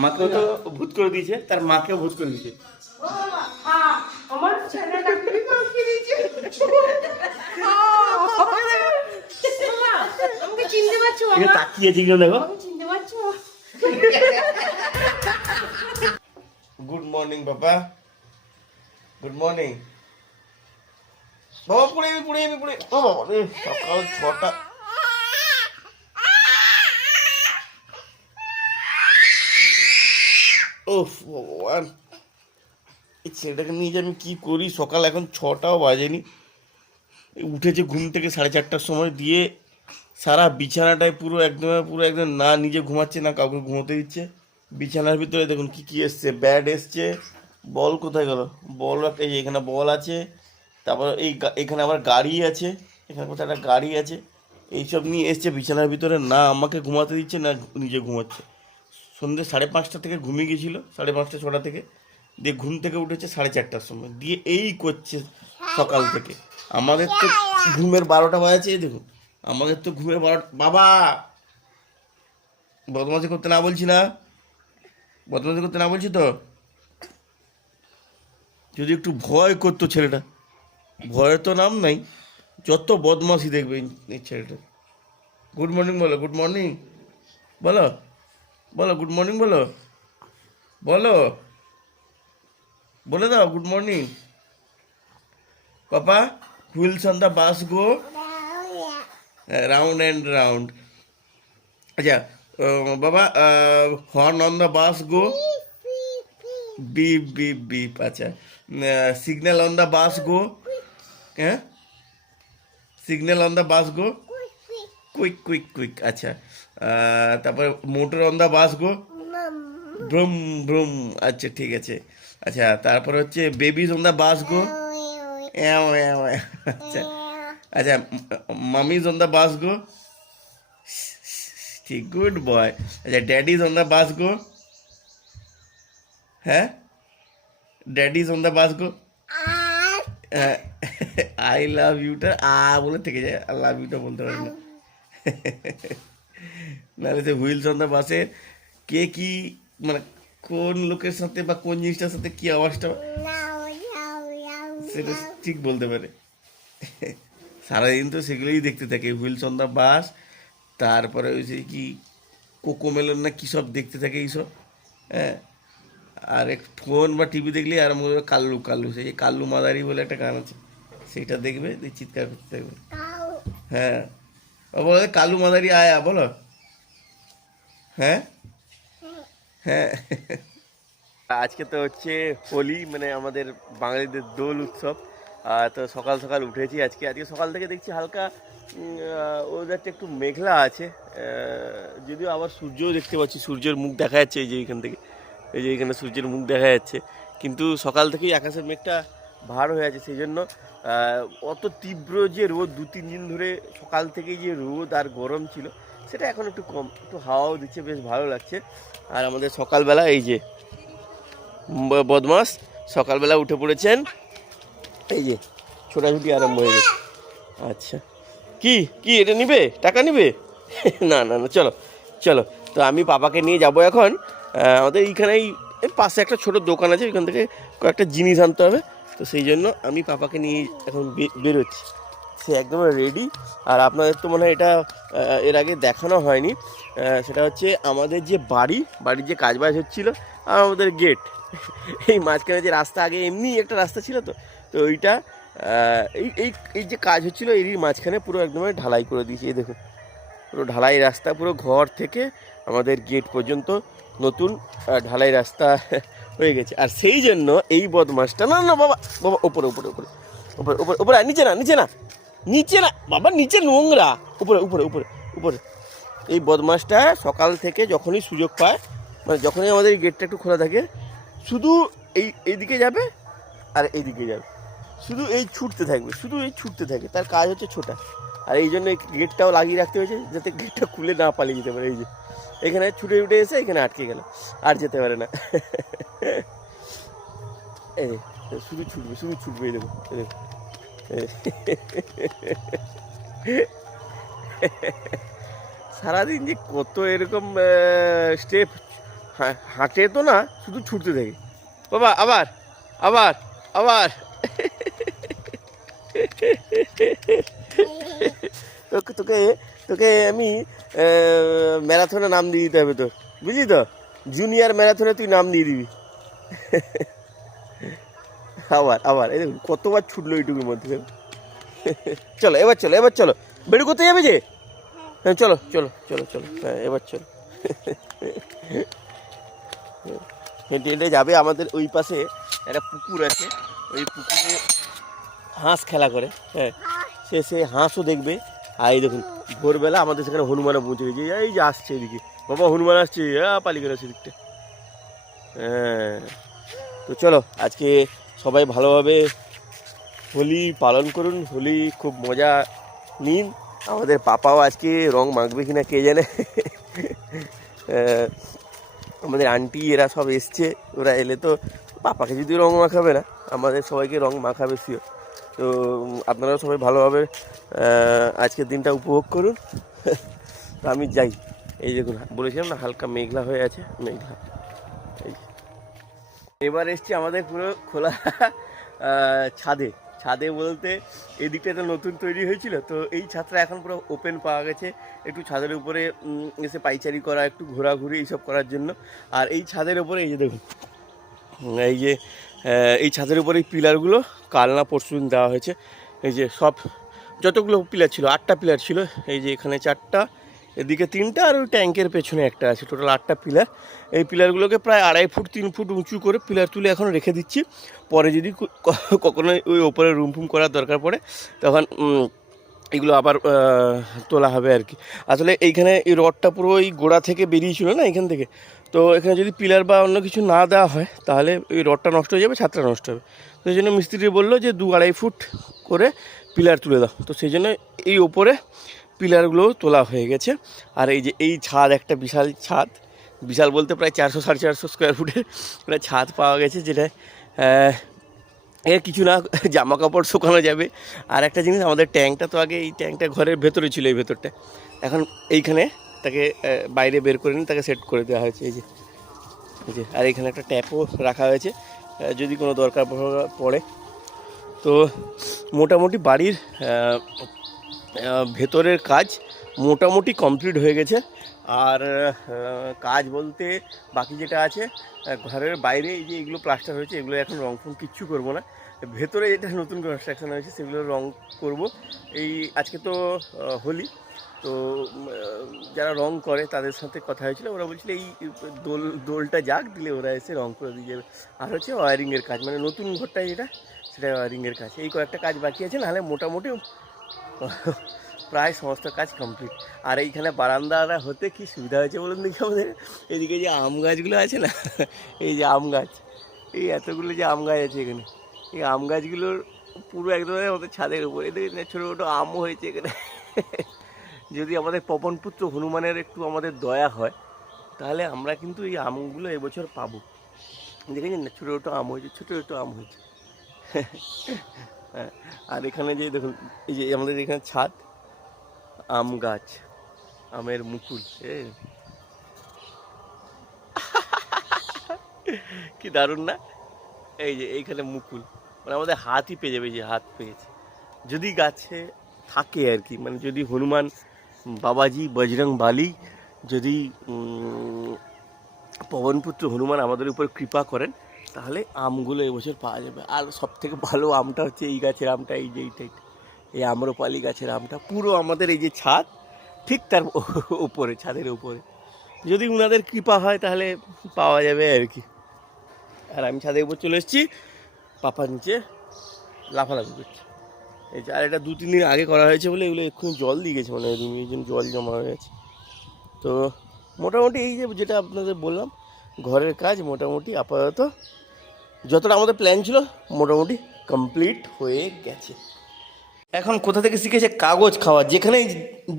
আমাকেও তো ভূত করে দিয়েছে তার মাকেও ভূত করে দিয়েছে। তাকিয়েছে দেখো। গুড মর্নিং বাবা। গুড মর্নিং বাবা পড়ে যাবি পড়ে যাবি পড়ে ও বাবা সকাল ছটা। ওফ, ভগবান। এই ছেলেটাকে নিয়ে যে আমি কি করি? সকাল এখন ছটাও বাজেনি। উঠেছে ঘুম থেকে সাড়ে চারটার সময় দিয়ে সারা বিছানাটায় পুরো একদম পুরো একদম না, নিজে ঘুমাচ্ছে না, কাউকে ঘুমোতে দিচ্ছে। বিছানার ভিতরে দেখুন কি কি এসছে? ব্যাট এসছে। বল কোথায় গেল? বল একটা এখানে বল আছে। তারপর এই এখানে আবার গাড়ি আছে। এখানে কোথায় একটা গাড়ি আছে। এইসব নিয়ে এসছে বিছানার ভিতরে। না, আমাকে ঘুমাতে দিচ্ছে, না, নিজে ঘুমাচ্ছে। সন্ধ্যে সাড়ে পাঁচটা থেকে ঘুমিয়ে গেছিল সাড়ে পাঁচটা, ছটা থেকে। দিয়ে ঘুম থেকে উঠেছে সাড়ে চারটার সময়। দিয়ে এই করছে সকাল থেকে। আমাদের তো ঘুমের বারোটা বাজছে দেখুন। আমাদের তো ঘুমের বারোটা বাবা! বদমাশি করতে না বলছি না? বদমাশি করতে না বলছি তো? যদি একটু ভয় করতো ছেলেটা। ভয়ের তো নাম নাই। যত বদমাশি দেখবে এই ছেলেটা। গুড মর্নিং বলো, গুড মর্নিং। বলো। বলো গুড মর্নিং বলো। বলো। বলে দাও good morning papa wheels on the bus go. Round and round আচ্ছা বাবা horn on the bus go. Beep beep beep আচ্ছা। Signal on the bus go. হ্যাঁ? Signal on the bus go. Quick quick quick আচ্ছা। তারপরে motor on the bus go. Vroom vroom. আচ্ছা ঠিক আছে। আচ্ছা তারপর হচ্ছে babies on the bus go. আচ্ছা আচ্ছা মামিজ অন দ্য বাস গো। ঠিক গুড বয় আচ্ছা ড্যাডিজ অন দ্য বাস গো। হ্যাঁ? Daddies on the bus go. I love Yuta আ বলে থেকে যায়। আই লাভ ইউটা বলতে পারি না। নাহলে সে হুইলস অন দ্য বাসের কে কি মানে কোন লোকের সাথে বা কোন জিনিসটার সাথে কি আওয়াজটা সেটা ঠিক বলতে পারে। সারাদিন তো সেগুলোই দেখতে থাকে। হুইলস অন দ্য বাস তারপরে ওই যে কি কোকোমেলন না কী সব দেখতে থাকে এইসব হ্যাঁ? আর এক ফোন বা টিভি দেখলে আর মনে হবে কাল্লু কাল্লু সেই যে কাল্লু মাদারি বলে একটা গান আছে সেটা দেখবে চিৎকার করতে থাকবে। হ্যাঁ। বলে কালু মাদারি আয়া বলো। হ্যাঁ? হ্যাঁ। আজকে তো হচ্ছে হোলি মানে আমাদের বাঙালিদের দোল উৎসব। তো সকাল সকাল উঠেছি আজকে। আজকে সকাল থেকে দেখছি হালকা ওয়েদারটা একটু মেঘলা আছে। যদিও আবার সূর্যও দেখতে পাচ্ছি। সূর্যের মুখ দেখা যাচ্ছে এই যে এখান থেকে। এই যে এখানে সূর্যের মুখ দেখা যাচ্ছে। কিন্তু সকাল থেকেই আকাশের মেঘটা ভার হয়ে আছে সেই জন্য অত তীব্র যে রোদ দু তিন দিন ধরে সকাল থেকেই যে রোদ আর গরম ছিল সেটা এখন একটু কম, একটু হাওয়াও দিচ্ছে, বেশ ভালো লাগছে। আর আমাদের সকালবেলা এই যে বদমাস সকালবেলা উঠে পড়েছেন, এই যে ছোটাছুটি আরম্ভ হয়ে গেছে। আচ্ছা। কি কি, এটা নিবে? টাকা নিবে? না না না, চলো চলো। তো আমি পাপাকে নিয়ে যাব এখন। আমাদের এইখানেই এই পাশে একটা ছোট দোকান আছে, ওইখান থেকে কয়েকটা জিনিস আনতে হবে। তো সেই জন্য আমি পাপাকে নিয়ে এখন বেরোচ্ছি। সে একদম রেডি আর আপনাদের তো মনে হয় এটা এর আগে দেখানো হয়নি। সেটা হচ্ছে আমাদের যে বাড়ি, বাড়ির যে কাজ বাজ হচ্ছিল, আর আমাদের গেট এই মাঝখানে যে রাস্তা, আগে এমনি একটা রাস্তা ছিল তো তো ওইটা এই এই এই যে কাজ হচ্ছিল এরই মাঝখানে পুরো একদম ঢালাই করে দিয়েছি। এই দেখুন, পুরো ঢালাই রাস্তা, পুরো ঘর থেকে আমাদের গেট পর্যন্ত নতুন ঢালাই রাস্তা হয়ে গেছে। আর সেই জন্য এই বদমাসটা, না না, বাবা বাবা, ওপরে ওপরে ওপরে ওপরে ওপরে ওপরে, নিচে না নিচে না। নিচে না, বাবা নিচে নোংরা। উপরে উপরে উপরে উপরে। এই বদমাসটা সকাল থেকে যখনই সুযোগ পায় মানে যখনই আমাদের গেটটা একটু খোলা থাকে, শুধু এই, এইদিকে যাবে আর এইদিকে যাবে। শুধু এই ছুটতে থাকবে, শুধু এই ছুটতে থাকে, তার কাজ হচ্ছে ছোটা। আর এই জন্য গেটটাও লাগিয়ে রাখতে হয়েছে, যাতে গেটটা খুলে না পালিয়ে যেতে পারে। এই যে, এখানে ছুটে উঠে এসে এখানে আটকে গেল, আর যেতে পারে না। এই, শুধু ছুটবে শুধু ছুটবে এই দেখো। সারাদিন যে কত এরকম স্টেপ হাঁটে তো না, শুধু ছুটতে থাকে। বাবা, আবার আবার আবার। তোকে তোকে তোকে আমি ম্যারাথনে নাম দিয়ে দিতে হবে তোর। বুঝলি তো? জুনিয়র ম্যারাথনে তুই নাম দিয়ে দিবি। আবার আবার। এই দেখুন, কতবার ছুটলো এইটুকুর মধ্যে চলো, এবার চলো এবার চলো। বেড়ু করতে যাবে যে? হ্যাঁ চলো চলো চলো চলো। হ্যাঁ এবার চলো। হেঁটে হেঁটে যাবে আমাদের ওই পাশে একটা পুকুর আছে। ওই পুকুরে হাঁস খেলা করে হ্যাঁ। সে সে হাঁসও দেখবে। আর এই দেখুন, ভোরবেলা আমাদের সেখানে হনুমানও পৌঁছে গেছে। এই যে আসছে এদিকে। বাবা, হনুমান আসছে। হ্যাঁ পালি করে সেদিকটা। হ্যাঁ। তো চলো, আজকে সবাই ভালোভাবে হোলি পালন করুন, হোলি খুব মজা নিন। আমাদের পাপাও আজকে রং মাখবে কিনা কে জানে? আমাদের আন্টি, এরা সব এসছে, ওরা এলে তো পাপাকে যদি রং মাখাবে না, আমাদের সবাইকে রং মাখাবে শিওর তো আপনারাও সবাই ভালোভাবে আজকের দিনটা উপভোগ করুন। তো আমি যাই। এই দেখুন, বলেছিলাম না, হালকা মেঘলা হয়ে আছে, মেঘলা। এবার এসছি আমাদের পুরো খোলা ছাদে। ছাদে বলতে এই দিকটা একটা নতুন তৈরি হয়েছিল, তো এই ছাদটা এখন পুরো ওপেন পাওয়া গেছে। একটু ছাদের উপরে এসে পাইচারি করা, একটু ঘোরাঘুরি এইসব করার জন্য। আর এই ছাদের উপরে, এই যে দেখুন, এই যে এই ছাদের উপরে এই পিলারগুলো কাল না পরশু দিন দেওয়া হয়েছে। এই যে সব, যতগুলো পিলার ছিল, আটটা পিলার ছিল, এই যে এখানে চারটা এদিকে তিনটা আর ওই ট্যাঙ্কের পেছনে একটা আছে টোটাল আটটা পিলার। এই পিলারগুলোকে প্রায় আড়াই ফুট, তিন ফুট উঁচু করে পিলার তুলে এখন রেখে দিচ্ছি। পরে যদি কখনো ওই ওপরে রুম ফুম করার দরকার পড়ে, তখন এগুলো আবার তোলা হবে আর কি। আসলে এইখানে এই রডটা পুরো ওই গোড়া থেকে বেরিয়েছিল না এখান থেকে? তো এখানে যদি পিলার বা অন্য কিছু না দেওয়া হয়, তাহলে ওই রডটা নষ্ট হয়ে যাবে, ছাদটা নষ্ট হবে। তো সেই জন্য মিস্ত্রি বলল যে দু আড়াই ফুট করে পিলার তুলে দাও। তো সেই জন্য এই ওপরে পিলারগুলোও তোলা হয়ে গেছে। আর এই যে এই ছাদ একটা বিশাল ছাদ, বিশাল বলতে প্রায় চারশো সাড়ে চারশো স্কোয়ার ফুটের একটা ছাদ পাওয়া গেছে যেটা এর কিছু না জামা কাপড় শুকানো যাবে। আর একটা জিনিস, আমাদের ট্যাঙ্কটা তো আগে এই ট্যাঙ্কটা ঘরের ভেতরে ছিল এই ভেতরটা। এখন এইখানে তাকে বাইরে বের করে নিয়ে তাকে সেট করে দেওয়া হয়েছে, এই যে। এই যে, আর এখানে একটা ট্যাপও রাখা হয়েছে যদি কোনো দরকার পড়ে। তো মোটামুটি বাড়ির ভেতরের কাজ মোটামুটি কমপ্লিট হয়ে গেছে। আর কাজ বলতে বাকি যেটা আছে ঘরের বাইরে এই যে এগুলো প্লাস্টার হয়েছে, এগুলো এখন রং ফং কিচ্ছু করব না। ভেতরে যেটা নতুন কনস্ট্রাকশন হয়েছে, সেগুলো রং করব। এই আজকে তো হোলি, তো যারা রং করে তাদের সাথে কথা হয়েছিল, ওরা বলছিল এই দোল, দোলটা যাক, দিলে ওরা এসে রং করে দিয়ে যাবে। আর হচ্ছে ওয়ারিংয়ের কাজ মানে নতুন ঘরটা যেটা, সেটা ওয়ারিংয়ের কাজ। এই কয়েকটা কাজ বাকি আছে, নাহলে মোটামুটি প্রায় সমস্ত কাজ কমপ্লিট আর এইখানে বারান্দাটা হতে কি সুবিধা হয়েছে বলুন দেখি আমাদের? এদিকে যে আম গাছগুলো আছে না, এই যে আম গাছ, এই এতগুলো যে আম গাছ আছে এখানে, এই আম গাছগুলোর পুরো একদম আমাদের ছাদের উপর। এদিকে ছোটো ছোটো আমও হয়েছে এখানে। যদি আমাদের পবনপুত্র হনুমানের একটু আমাদের দয়া হয়, তাহলে আমরা কিন্তু এই আমগুলো এবছর পাবো। দেখেছেন না? ছোটো ছোটো আম হয়েছে, ছোটো ছোটো আম হয়েছে। হ্যাঁ, আর এখানে যে দেখুন এই যে আমাদের এখানে ছাদ আম গাছ আমের মুকুল কি দারুণ না? এই যে এইখানে মুকুল মানে আমাদের হাতই পেয়ে যাবে যে হাত পেয়েছে। যদি গাছে থাকে আর কি মানে যদি হনুমান বাবাজি বজরং বালি যদি পবনপুত্র হনুমান আমাদের উপর কৃপা করেন তাহলে আমগুলো এবছর পাওয়া যাবে। আর সব থেকে ভালো আমটা হচ্ছে এই গাছের আমটা, এই যে এইটা এইটা। এই আম্রপালি গাছের আমটা, পুরো আমাদের এই যে ছাদ, ঠিক তার উপরে, ছাদের উপরে। যদি উনাদের কৃপা হয় তাহলে পাওয়া যাবে আর কি। আর আমি ছাদের উপর চলে এসেছি, পাপা নিচে লাফালাফি করছি। এই আর এটা দু তিন দিন আগে করা হয়েছে বলে এগুলো এক্ষুনি জল দিয়ে গেছে মানে এই জন্য জল জমা হয়ে গেছে। তো মোটামুটি এই যে যেটা আপনাদের বললাম ঘরের কাজ মোটামুটি আপাতত যতটা আমাদের প্ল্যান ছিল, মোটামুটি কমপ্লিট হয়ে গেছে। এখন কোথা থেকে শিখেছে কাগজ খাওয়া? যেখানেই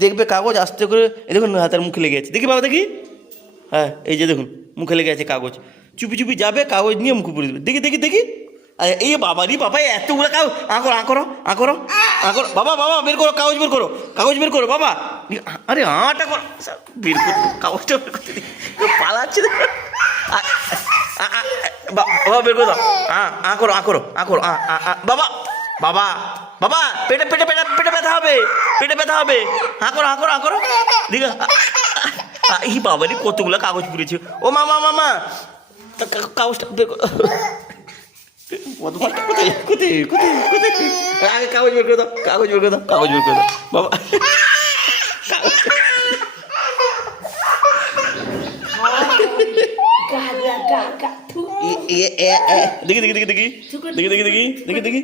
দেখবে কাগজ, আস্তে করে এই দেখুন হাতের মুখে লেগে আছে দেখি বাবা, দেখি। হ্যাঁ এই যে দেখুন, মুখে লেগে আছে কাগজ। চুপি চুপি যাবে, কাগজ নিয়ে মুখে পুরে দেবে। দেখি দেখি দেখি। আরে, এই বাবারি বাবা এতগুলো কাগজ। আঁকো আঁকো আঁকো আঁকো বাবা বাবা, বের করো, কাগজ বের করো, কাগজ বের করো, বাবা। আরে, আটা করো। বের করো, কাগজটা বের করতে পালাচ্ছে বাবা বের করে দাও। আ আ, করো আ করো আ করো, আ বাবা বাবা বাবা, পেটে পেটে পেটে পেটে ব্যথা হবে, পেটে ব্যথা হবে। হা করো হা করো হা করো। দিঘা এই বাবারই কতগুলো কাগজ পুড়েছে। ও মামা মামা তা কা- কাগজটা বের কোথায় কোথায় কোথায় কোথায়? আগে কাগজ বের করে দাও, কাগজ বের করে দাও, কাগজ বের করে দাও, বাবা গা গা গা গা থু এ- এ- এ- এ। দেখি দেখি দেখি দেখি। দেখি দেখি দেখি দেখি দেখি।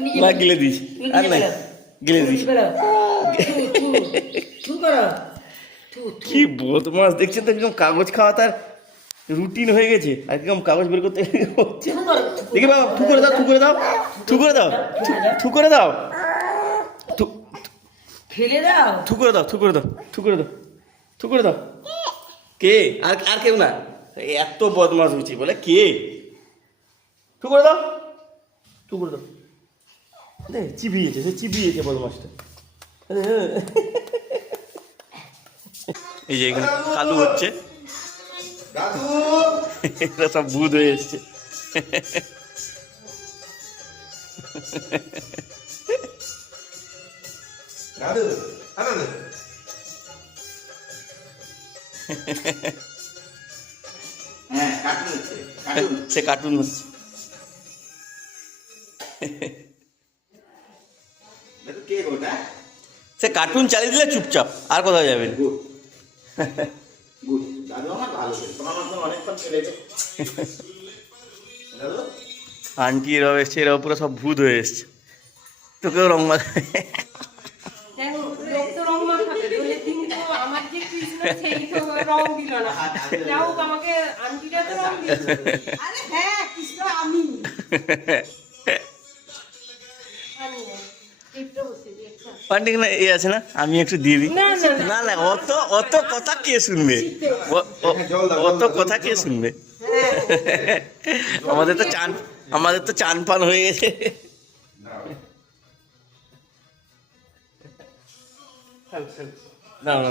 নি-। গিলে দিস। আর নাই। গিলে দিস। ফেলো। থু, থু, থু করো। থু থু কি বদমাস দেখছেন তো একদম কাগজ খাওয়া তার রুটিন হয়ে গেছে। আর একদম কাগজ বের করতে হচ্ছে। দেখি বাবা থু করে দাও থু করে দাও থু করে দাও থু- করে দাও। থু ফেলে দাও। থু করে দাও থু করে দাও থু করে দাও। থু করে দাও কে? আর আর কেউ না। এত বদমাস হয়েছে বলে কে? থু করে দাও থু করে দাও দেখ চিবিয়েছে সে চিবিয়েছে বদমাসটা এই যে এখানে কালু হচ্ছে। এরা সব ভূত হয়ে এসছে। দাদু সে কার্টুন হচ্ছে। সে কার্টুন চালিয়ে দিলে চুপচাপ আর কোথাও যাবেন আন্টি এরাও এসছে এরাও পুরো সব ভূত হয়ে এসছে। তোকেও রং না আমি আছে না আমি একটু দিয়ে দিই না, না, অত অত কথা কে শুনবে অত কথা কে শুনবে আমাদের তো চান আমাদের তো চান পান হয়ে গেছে না না।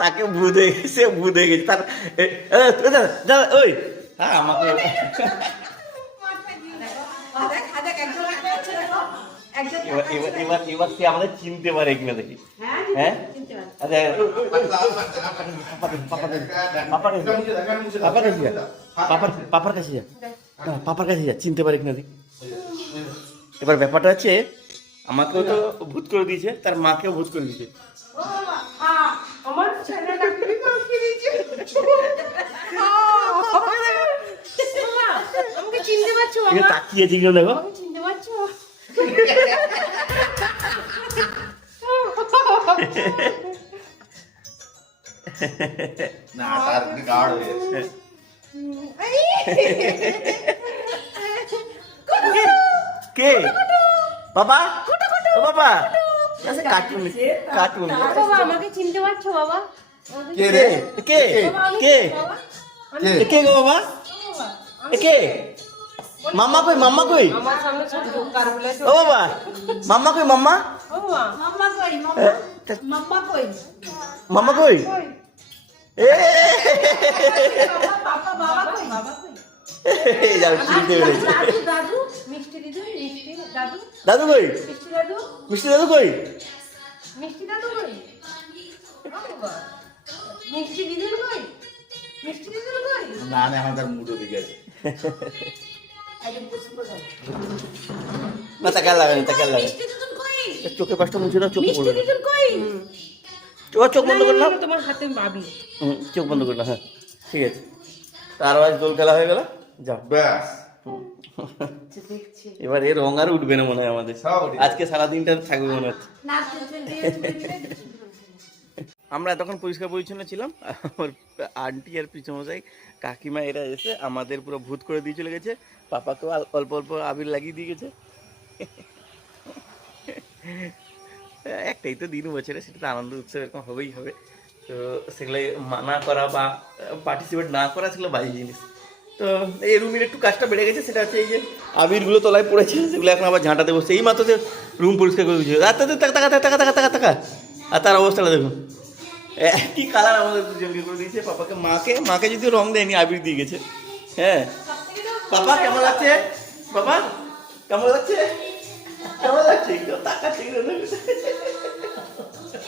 তাকে ভূত গেছে ভূত গেছে। তার ওই। হ্যাঁ আমাকে। এবার এবার ব্যাপারটা হচ্ছে, আমাকেও তো ভূত করে দিয়েছে, তার মাকেও ভূত করে দিয়েছে আমার ছেলেটা কি মাখিয়ে দিয়েছে আমাকে চিনতে পারছ বাবা? তাকিয়েছে কিনা দেখো? চিনতে পারছ? না তার গাঢ় হয়ে গেছে। কে? বাবা? ও বাবা। আচ্ছা কার্টুন কার্টুন বাবা আমাকে চিনতে পারছ বাবা? কে কে? রে কে? কে? কে গো বাবা, কে? মাম্মা কই মাম্মা কই? ও বাবা মাম্মা কই মাম্মা? মাম্মা কই এ দাদু কই? মিষ্টি দাদু? কই? না আমাদের মুড দিকে আছে। না লাগে লাগে। চোখে পাঁচটা মুছে দাও চোখ পড়বে না দিদুর কই চোখ চোখ বন্ধ করে তোমার হাতে ভাবি হুম, চোখ বন্ধ করে নাও হ্যাঁ ঠিক আছে। তার আওয়াজ দোল খেলা হয়ে গেল? যাও। ব্যাস। এবার এর রং আর উঠবে না মনে হয় আমাদের। আজকে সারাদিনটা থাকবে মনে হচ্ছে। আমরা এতক্ষণ পরিষ্কার পরিচ্ছন্ন ছিলাম। আমার আন্টি আর পিছমশাই কাকিমা এরা এসে আমাদের পুরো ভূত করে দিয়ে চলে গেছে। পাপাকেও অল্প অল্প আবির লাগিয়ে দিয়ে গেছে। একটাই তো দিন বছরে, সেটা তো আনন্দ উৎসব এরকম হবেই হবে। তো সেগুলো মানা করা বা পার্টিসিপেট না করা সেগুলো বাজে জিনিস। তো এই রুমের একটু কাজটা বেড়ে গেছে, সেটা হচ্ছে এই যে আবিরগুলো তলায় পড়েছে, সেগুলো এখন আবার ঝাঁটাতে বসছে। এই মাত্র রুম পরিষ্কার করে দিয়েছে। আর তাদের টাকা টাকা টাকা টাকা টাকা টাকা আর তার অবস্থাটা দেখুন। একই কালার আমাদের দুজনকে করে দিয়েছে? পাপাকে, মাকে মাকে যদি রং দেয়নি, আবির দিয়ে গেছে। হ্যাঁ। পাপা কেমন লাগছে বাবা কেমন লাগছে কেমন লাগছে একটু তাকাচ্ছে।